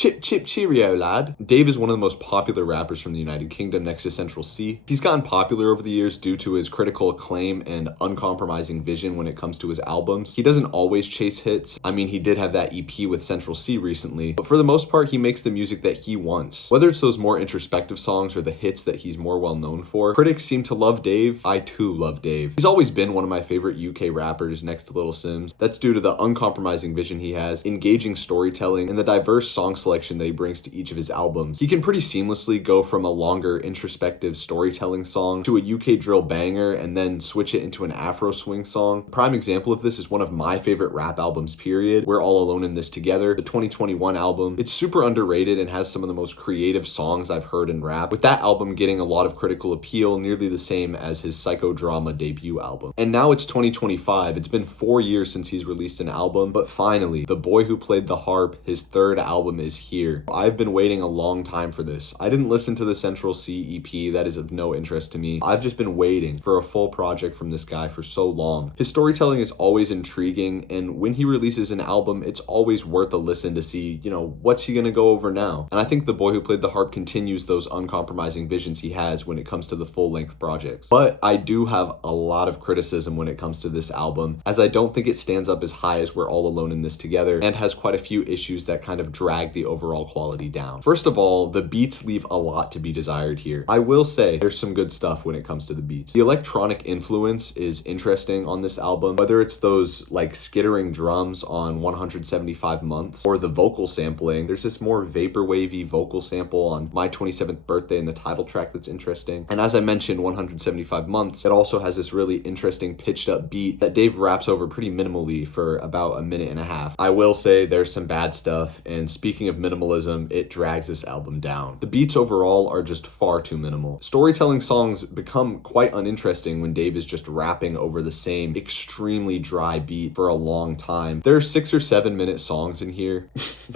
Chip chip cheerio, lad. Dave is one of the most popular rappers from the United Kingdom next to Central C. He's gotten popular over the years due to his critical acclaim and uncompromising vision when it comes to his albums. He doesn't always chase hits. I mean, he did have that EP with Central C recently, but for the most part, he makes the music that he wants. Whether it's those more introspective songs or the hits that he's more well known for, critics seem to love Dave. I too love Dave. He's always been one of my favorite UK rappers next to Little Sims. That's due to the uncompromising vision he has, engaging storytelling, and the diverse song selection that he brings to each of his albums. He can pretty seamlessly go from a longer introspective storytelling song to a UK drill banger and then switch it into an Afro swing song. Prime example of this is one of my favorite rap albums, period. We're All Alone in This Together, the 2021 album. It's super underrated and has some of the most creative songs I've heard in rap, with that album getting a lot of critical appeal, nearly the same as his Psychodrama debut album. And now it's 2025. It's been 4 years since he's released an album, but finally, The Boy Who Played the Harp, his third album, is here. I've been waiting a long time for this. I didn't listen to the Central C EP, that is of no interest to me. I've just been waiting for a full project from this guy for so long. His storytelling is always intriguing, and when he releases an album, it's always worth a listen to see, what's he gonna go over now? And I think The Boy Who Played the Harp continues those uncompromising visions he has when it comes to the full-length projects. But I do have a lot of criticism when it comes to this album, as I don't think it stands up as high as We're All Alone in This Together, and has quite a few issues that kind of drag the overall quality down. First of all, the beats leave a lot to be desired here. I will say there's some good stuff when it comes to the beats. The electronic influence is interesting on this album, whether it's those like skittering drums on 175 Months or the vocal sampling. There's this more vaporwavy vocal sample on My 27th Birthday in the title track that's interesting. And as I mentioned, 175 Months, it also has this really interesting pitched up beat that Dave raps over pretty minimally for about a minute and a half. I will say there's some bad stuff, and speaking of minimalism, it drags this album down. The beats overall are just far too minimal. Storytelling songs become quite uninteresting when Dave is just rapping over the same extremely dry beat for a long time. There are 6 or 7 minute songs in here.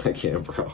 I can't, bro.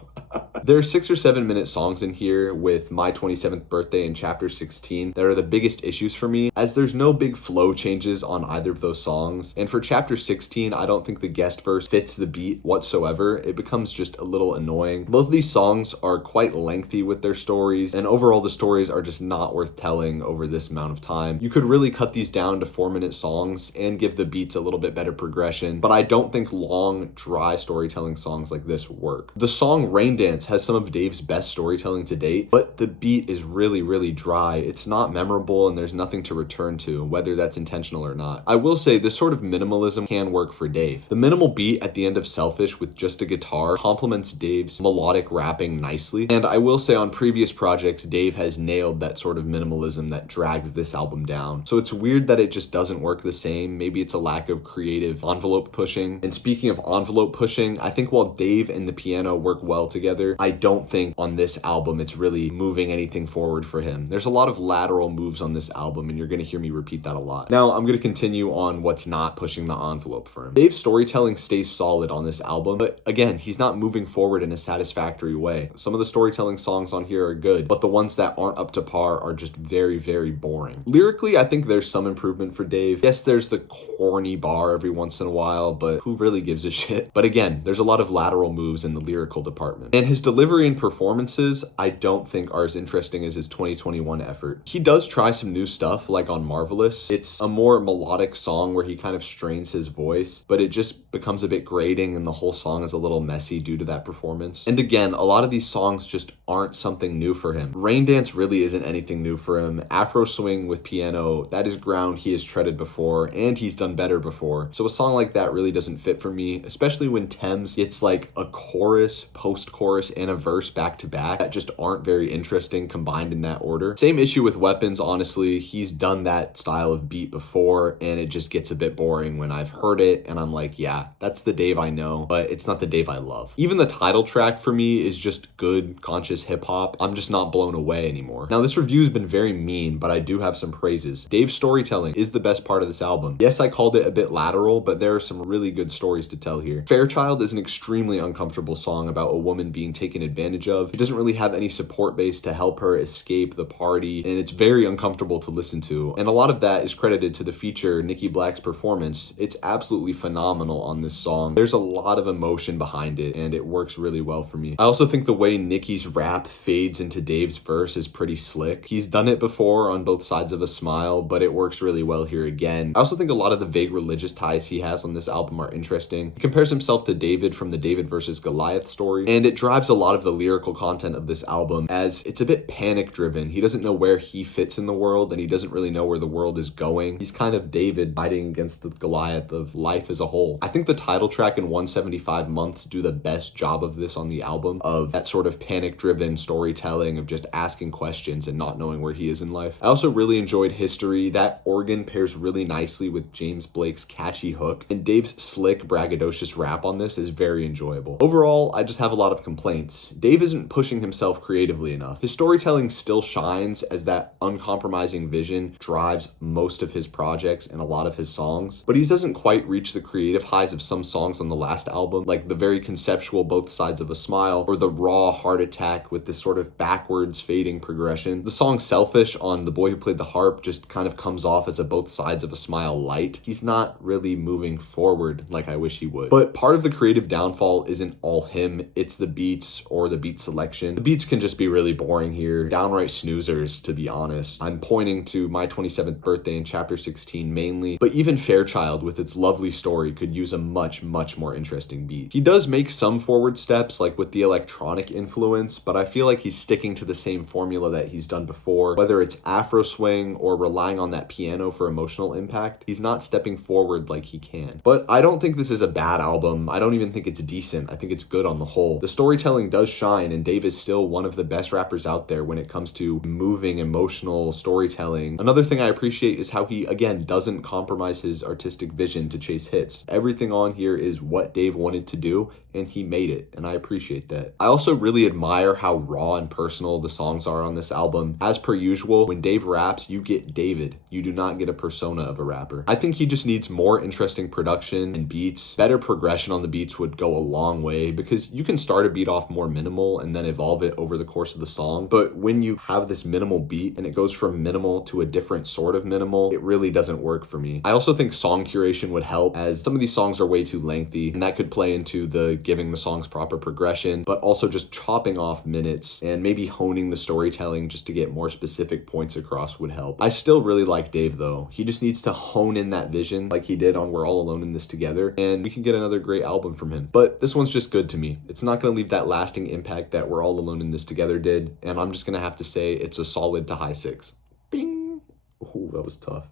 There are 6 or 7 minute songs in here with My 27th Birthday and Chapter 16 that are the biggest issues for me, as there's no big flow changes on either of those songs. And for Chapter 16, I don't think the guest verse fits the beat whatsoever. It becomes just a little annoying. Both of these songs are quite lengthy with their stories, and overall the stories are just not worth telling over this amount of time. You could really cut these down to 4-minute songs and give the beats a little bit better progression, but I don't think long, dry storytelling songs like this work. The song Rain Dance has some of Dave's best storytelling to date, but the beat is really, really dry. It's not memorable, and there's nothing to return to, whether that's intentional or not. I will say this sort of minimalism can work for Dave. The minimal beat at the end of Selfish with just a guitar complements Dave's melodic rapping nicely, and I will say on previous projects, Dave has nailed that sort of minimalism that drags this album down. So it's weird that it just doesn't work the same. Maybe it's a lack of creative envelope pushing. And speaking of envelope pushing, I think while Dave and the piano work well together, I don't think on this album it's really moving anything forward for him. There's a lot of lateral moves on this album, and you're going to hear me repeat that a lot. Now, I'm going to continue on what's not pushing the envelope for him. Dave's storytelling stays solid on this album, but again, he's not moving forward in a satisfactory way. Some of the storytelling songs on here are good, but the ones that aren't up to par are just very, very boring. Lyrically, I think there's some improvement for Dave. Yes, there's the corny bar every once in a while, but who really gives a shit? But again, there's a lot of lateral moves in the lyrical department. And his delivery and performances, I don't think are as interesting as his 2021 effort. He does try some new stuff, like on Marvellous. It's a more melodic song where he kind of strains his voice, but it just becomes a bit grating, and the whole song is a little messy due to that performance. And again, a lot of these songs just aren't something new for him. Rain Dance really isn't anything new for him. Afro Swing with piano, that is ground he has treaded before, and he's done better before. So a song like that really doesn't fit for me, especially when Thames gets like a chorus, post-chorus, and a verse back to back that just aren't very interesting combined in that order. Same issue with Weapons, honestly. He's done that style of beat before, and it just gets a bit boring when I've heard it, and I'm like, yeah, that's the Dave I know, but it's not the Dave I love. Even the title track for me is just good, conscious just hip hop, I'm just not blown away anymore. Now, this review has been very mean, but I do have some praises. Dave's storytelling is the best part of this album. Yes, I called it a bit lateral, but there are some really good stories to tell here. Fairchild is an extremely uncomfortable song about a woman being taken advantage of. He doesn't really have any support base to help her escape the party, and it's very uncomfortable to listen to. And a lot of that is credited to the feature Nikki Black's performance. It's absolutely phenomenal on this song. There's a lot of emotion behind it, and it works really well for me. I also think the way Nikki's rap fades into Dave's verse is pretty slick. He's done it before on Both Sides of a Smile, but it works really well here again. I also think a lot of the vague religious ties he has on this album are interesting. He compares himself to David from the David versus Goliath story, and it drives a lot of the lyrical content of this album as it's a bit panic driven. He doesn't know where he fits in the world, and he doesn't really know where the world is going. He's kind of David fighting against the Goliath of life as a whole. I think the title track and 175 Months do the best job of this on the album, of that sort of panic driven storytelling of just asking questions and not knowing where he is in life. I also really enjoyed History. That organ pairs really nicely with James Blake's catchy hook, and Dave's slick, braggadocious rap on this is very enjoyable. Overall, I just have a lot of complaints. Dave isn't pushing himself creatively enough. His storytelling still shines as that uncompromising vision drives most of his projects and a lot of his songs, but he doesn't quite reach the creative highs of some songs on the last album, like the very conceptual Both Sides of a Smile, or the raw Heart Attack with this sort of backwards fading progression. The song Selfish on The Boy Who Played the Harp just kind of comes off as a Both Sides of a Smile light. He's not really moving forward like I wish he would. But part of the creative downfall isn't all him, it's the beats or the beat selection. The beats can just be really boring here, downright snoozers, to be honest. I'm pointing to My 27th Birthday in Chapter 16 mainly, but even Fairchild with its lovely story could use a much more interesting beat. He does make some forward steps, like with the electronic influence, but I feel like he's sticking to the same formula that he's done before. Whether it's Afro swing or relying on that piano for emotional impact, he's not stepping forward like he can. But I don't think this is a bad album. I don't even think it's decent. I think it's good on the whole. The storytelling does shine, and Dave is still one of the best rappers out there when it comes to moving, emotional storytelling. Another thing I appreciate is how he, again, doesn't compromise his artistic vision to chase hits. Everything on here is what Dave wanted to do, and he made it, and I appreciate that. I also really admire how raw and personal the songs are on this album. As per usual, when Dave raps, you get David. You do not get a persona of a rapper. I think he just needs more interesting production and beats. Better progression on the beats would go a long way, because you can start a beat off more minimal and then evolve it over the course of the song. But when you have this minimal beat and it goes from minimal to a different sort of minimal, it really doesn't work for me. I also think song curation would help, as some of these songs are way too lengthy, and that could play into the giving the songs proper progression, but also just chopping off minutes and maybe honing the storytelling just to get more specific points across would help. I still really like Dave though. He just needs to hone in that vision like he did on We're All Alone in This Together, and we can get another great album from him. But this one's just good to me. It's not going to leave that lasting impact that We're All Alone in This Together did, and I'm just going to have to say it's a solid to high 6. Bing! Ooh, that was tough.